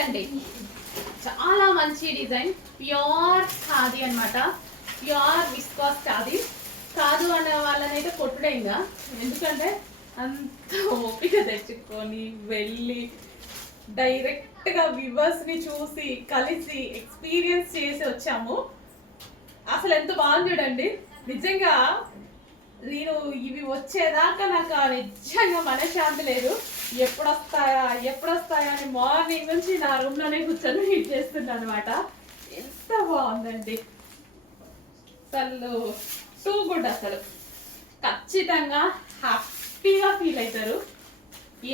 అండి, చాలా మంచి డిజైన్, ప్యూర్ ఖాదీ అనమాట. Pure viscous khadi. కాదు అనే వాళ్ళనైతే కొట్టుడే ఇంకా, ఎందుకంటే అంత ఓపిక తెచ్చుకొని వెళ్ళి డైరెక్ట్గా వ్యూవర్స్ని చూసి కలిసి ఎక్స్పీరియన్స్ చేసి వచ్చాము. అసలు ఎంత బాగుంది చూడండి. నిజంగా నేను ఇవి వచ్చేదాకా నాకు నిజంగా మనశ్శాంతి లేదు. ఎప్పుడొస్తాయా అని మార్నింగ్ నుంచి నా రూమ్లోనే కూర్చొని వెయిట్ చేస్తున్నాను అనమాట. ఎంత బాగుందండి అసలు, టూ గుడ్. అసలు ఖచ్చితంగా హ్యాపీగా ఫీల్ అవుతారు.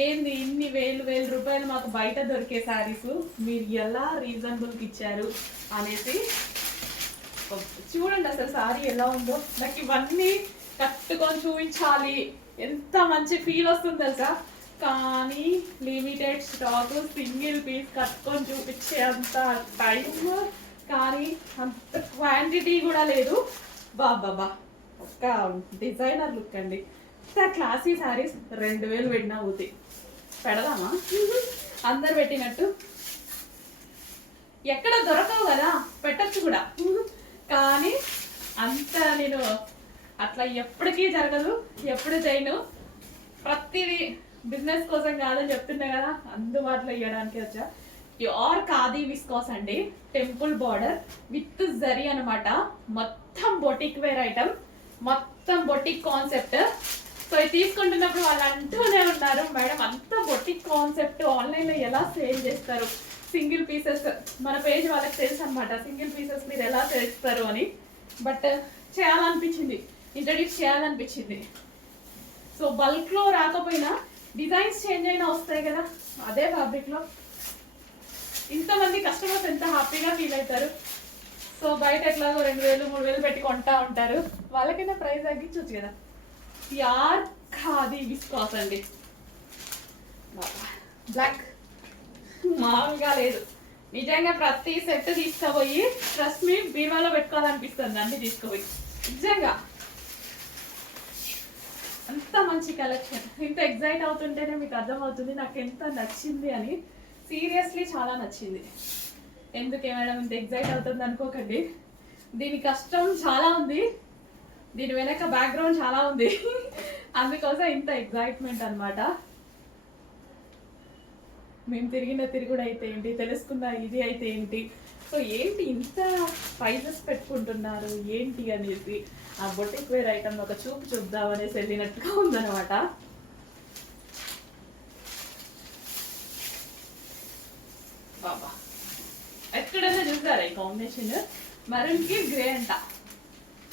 ఏంది ఇన్ని వేలు రూపాయలు మాకు బయట దొరికే శారీస్ మీరు ఎలా రీజనబుల్కి ఇచ్చారు అనేసి. చూడండి అసలు సారీ ఎలా ఉందో. నాకు ఇవన్నీ కట్టుకొని చూపించాలి, ఎంత మంచి ఫీల్ వస్తుంది తెలుసా. కానీ లిమిటెడ్ స్టాక్, సింగిల్ పీస్ కట్టుకొని చూపించే అంత టైం కానీ అంత క్వాంటిటీ కూడా లేదు. బాబా ఒక డిజైనర్ లుక్ అండి. క్లాసీ శారీస్ 2000 పెట్టినా అవుతాయి. పెడదామా అందరు పెట్టినట్టు? ఎక్కడ దొరకవు కదా, పెట్టచ్చు కూడా. కానీ అంత నేను అట్లా ఎప్పటికీ జరగదు, ఎప్పుడు చేయను. ప్రతిదీ బిజినెస్ కోసం కాదని చెప్తున్నా కదా, అందుబాటులో ఇవ్వడానికి వచ్చా. ప్యూర్ ఖాదీ విస్కాస్ అండి, టెంపుల్ బార్డర్ విత్ జరీ అనమాట. మొత్తం బొటిక్ వేర్ ఐటమ్, మొత్తం బొటిక్ కాన్సెప్ట్. సో ఇది తీసుకుంటున్నప్పుడు వాళ్ళు అంటూనే ఉన్నారు, మేడం అంత బొటిక్ కాన్సెప్ట్ ఆన్లైన్లో ఎలా సేల్ చేస్తారు, సింగిల్ పీసెస్ మన పేజ్ వాళ్ళకి తెలుసు అనమాట, సింగిల్ పీసెస్ మీరు ఎలా చేస్తారు అని. బట్ చేయాలనిపించింది, ఇంట్రడ్యూస్ చేయాలనిపించింది. సో బల్క్లో రాకపోయినా డిజైన్స్ చేంజ్ అయినా వస్తాయి కదా, అదే ఫ్యాబ్రిక్లో ఇంతమంది కస్టమర్స్ ఎంత హ్యాపీగా ఫీల్ అవుతారు. సో బయట ఎట్లాగో 2000 3000 పెట్టి కొంటా ఉంటారు, వాళ్ళకైనా ప్రైస్ తగ్గించవచ్చు కదా. ప్యూర్ ఖాదీ విస్కాస్ అండి, బ్లాక్ మామూలుగా లేదు. నిజంగా ప్రతి సెట్ తీసుకుపోయి ట్రస్ట్ మీ బీరువాలో పెట్టుకోవాలనిపిస్తుంది అన్ని తీసుకుపోయి. నిజంగా అంత మంచి కలెక్షన్. ఇంత ఎగ్జైట్ అవుతుంటేనే మీకు అర్థమవుతుంది నాకు ఎంత నచ్చింది అని. సీరియస్లీ చాలా నచ్చింది. ఎందుకే మేడం ఇంత ఎగ్జైట్ అవుతుంది అనుకోకండి, దీని కష్టం చాలా ఉంది, దీని వెనక బ్యాక్గ్రౌండ్ చాలా ఉంది. అందుకోసం ఇంత ఎగ్జైట్మెంట్ అనమాట. మేము తిరిగిన తిరుగుడు అయితే ఏంటి, తెలుసుకున్న ఇది అయితే ఏంటి, సో ఏంటి ఇంత ప్రైజెస్ పెట్టుకుంటున్నారు ఏంటి అనేసి ఆ బొటిక్ వేర్ ఐటమ్ ఒక చూపు చూద్దామనేసి వెళ్ళినట్టుగా ఉందన్నమాట. బాబా ఎక్కడైనా చూసారా ఈ కాంబినేషన్? మరూన్కి గ్రే అంట,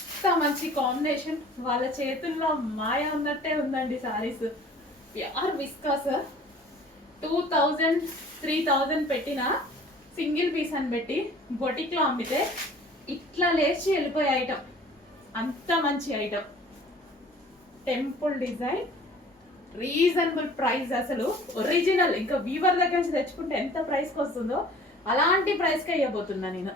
ఎంత మంచి కాంబినేషన్. వాళ్ళ చేతుల్లో మాయ ఉన్నట్టే ఉందండి సారీస్. ప్యూర్ విస్కాస్ 2000 3000 పెట్టిన సింగిల్ పీస్ అని పెట్టి బొటిక్లో అమ్మితే ఇట్లా లేచి వెళ్ళిపోయే ఐటమ్, అంత మంచి item. Temple design, reasonable price. అసలు ఒరిజినల్ ఇంకా వీవర్ దగ్గర నుంచి తెచ్చుకుంటే ఎంత ప్రైస్కి వస్తుందో అలాంటి ప్రైస్కే ఇవ్వబోతున్నా నేను.